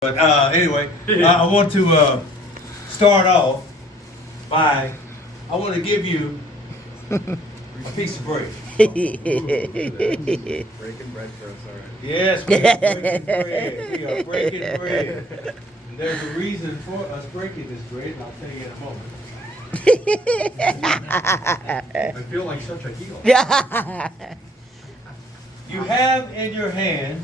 But anyway, I want to start off by, I want to give you a piece of bread. Breaking bread for us, all right. Yes, we are breaking bread. We are breaking bread. And there's a reason for us breaking this bread, and I'll tell you in a moment. I feel like such a heel. You have in your hand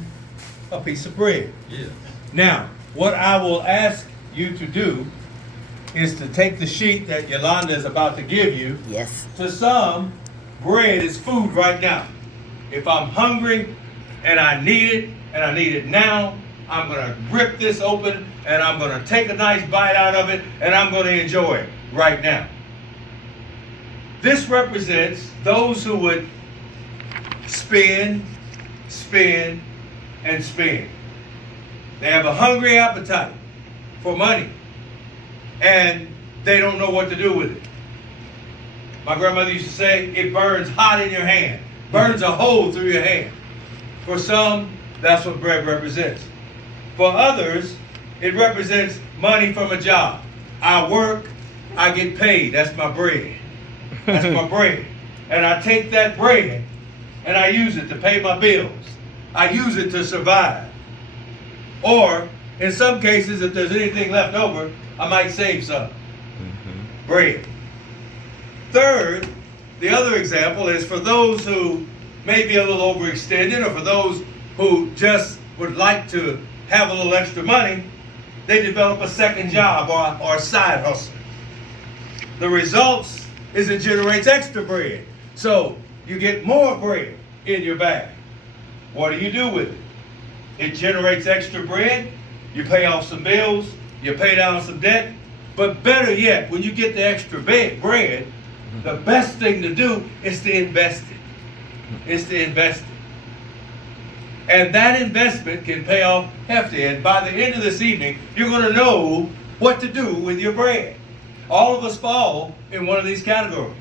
a piece of bread. Yeah. Now, what I will ask you to do is to take the sheet that Yolanda is about to give you. Yes. To some, bread is food right now. If I'm hungry and I need it now, I'm going to rip this open and I'm going to take a nice bite out of it and I'm going to enjoy it right now. This represents those who would spend, and spend. They have a hungry appetite for money and they don't know what to do with it. My grandmother used to say, it burns hot in your hand, burns a hole through your hand. For some, that's what bread represents. For others, it represents money from a job. I work, I get paid, that's my bread. That's my bread. And I take that bread and I use it to pay my bills. I use it to survive. Or, in some cases, if there's anything left over, I might save some. Bread. Third, the other example is for those who may be a little overextended, or for those who just would like to have a little extra money, they develop a second job or a side hustle. The results is it generates extra bread. So you get more bread in your bag. What do you do with it? It generates extra bread. You pay off some bills. You pay down some debt. But better yet, when you get the extra bread, the best thing to do is to invest it. Is to invest it. And that investment can pay off hefty. And by the end of this evening, you're going to know what to do with your bread. All of us fall in one of these categories.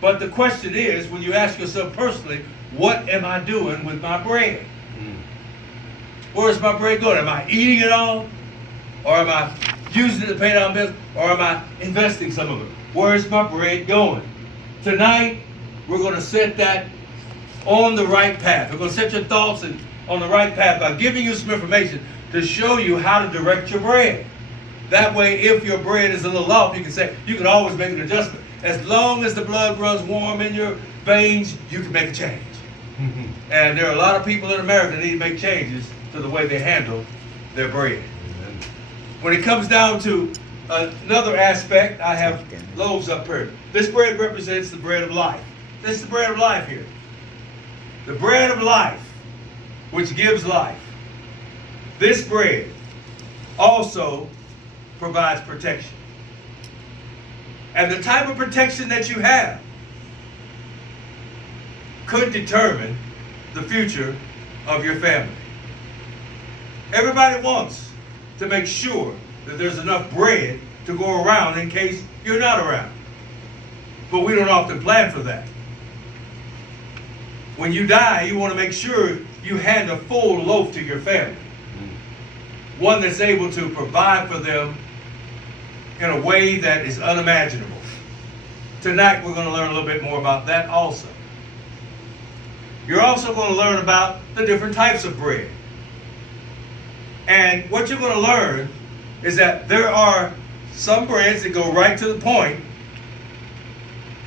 But the question is, when you ask yourself personally, what am I doing with my bread? Where's my bread going? Am I eating it all? Or am I using it to pay down bills? Or am I investing some of it? Where's my bread going? Tonight, we're going to set that on the right path. We're going to set your thoughts on the right path by giving you some information to show you how to direct your bread. That way, if your bread is a little off, you can always make an adjustment. As long as the blood runs warm in your veins, you can make a change. And there are a lot of people in America that need to make changes to the way they handle their bread. When it comes down to another aspect, I have loaves up here. This bread represents the bread of life. This is the bread of life here. The bread of life, which gives life. This bread also provides protection. And the type of protection that you have could determine the future of your family. Everybody wants to make sure that there's enough bread to go around in case you're not around. But we don't often plan for that. When you die, you want to make sure you hand a full loaf to your family. One that's able to provide for them in a way that is unimaginable. Tonight, we're going to learn a little bit more about that also. You're also going to learn about the different types of bread. And what you're going to learn is that there are some breads that go right to the point,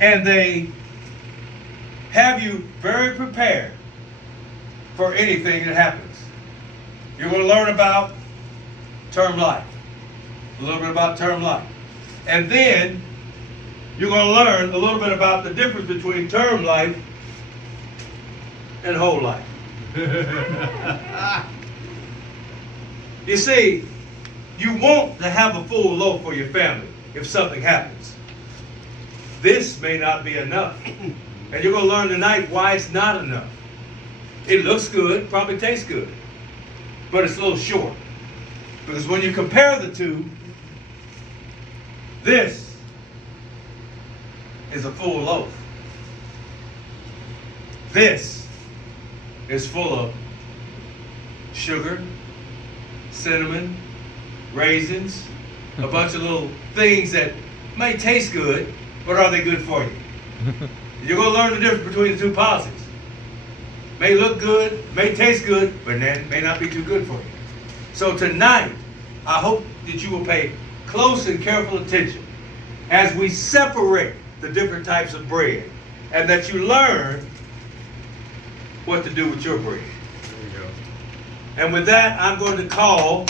and they have you very prepared for anything that happens. You're going to learn about term life, a little bit about term life. And then you're going to learn a little bit about the difference between term life and whole life. You see, you want to have a full loaf for your family if something happens. This may not be enough. And you're going to learn tonight why it's not enough. It looks good, probably tastes good, but it's a little short. Because when you compare the two, this is a full loaf. This is full of sugar, cinnamon, raisins, a bunch of little things that may taste good, but are they good for you? You're going to learn the difference between the two policies. May look good, may taste good, but then may not be too good for you. So tonight, I hope that you will pay close and careful attention as we separate the different types of bread, and that you learn what to do with your bread. There you go. And with that, I'm going to call